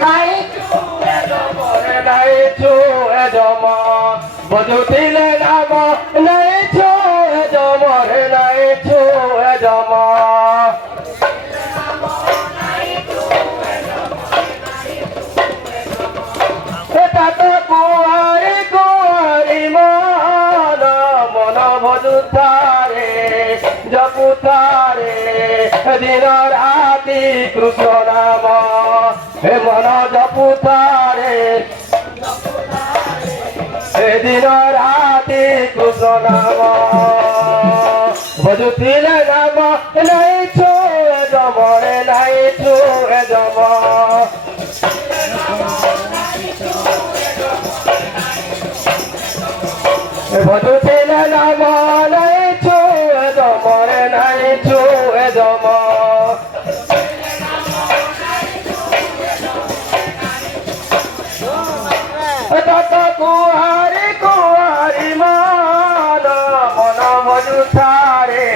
নাই চু এজম বজুতিলে নাম নাই চু এজম রে নাই চু এজম ভজুতারে জপুতারে দিন রাতি কৃষ্ণ নাম হে মন জপুতারে দিন রাতি কৃষ্ণ নাম ভজুতিলে নাম নাই ছো জমরে নাই ছো জম ভজুতিলে নাম নাই ছো জমরে নাই ছো জম তত কুহারি কুহারি মান মন ভজুতারে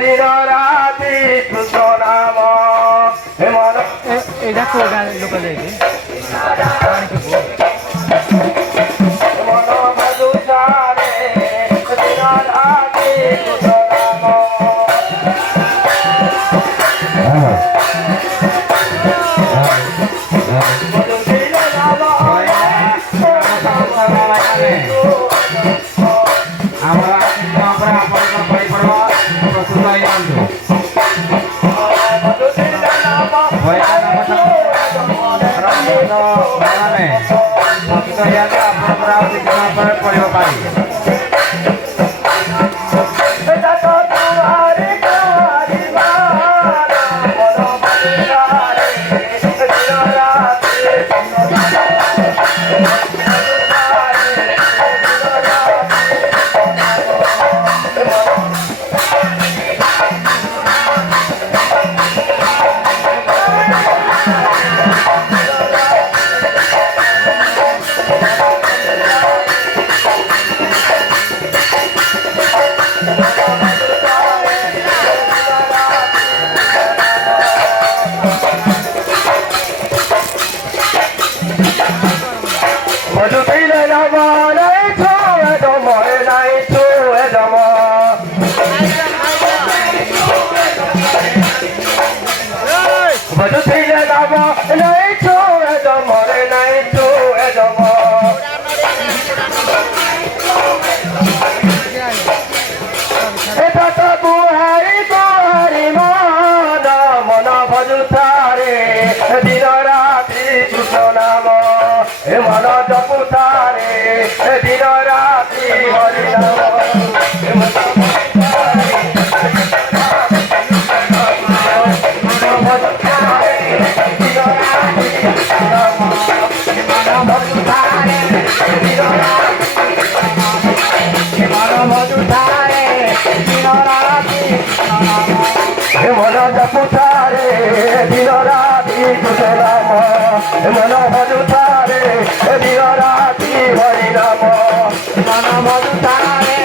দিন রাতি কৃষ্ণ নাম মন এটা তো গান লোকাল যাইছে মন ভজুতারে দিন রাতি কৃষ্ণ নাম ভজুতিলে নাম আমরা আপনার পরিপর্ব প্রস্তুত হয়ে যাবো ভজুতিলে নাম পড়িব পারি ভজুতিলে নাম নাই ছো এজম নাই ছো এজম ভজুতিলে নাম নাই ছো এজম নাই ছো এজম এটা তো কুহারি কুহারি মান মন ভজুতারে দিন রাতি কৃষ্ণ নাম হে মন জপুতারে দিন রাতি হরি নাম হে মন জপুতারে দিন রাতি কৃষ্ণ নাম হে মন ভজুতারে দিন রাতি হরি নাম মন ভজুতারে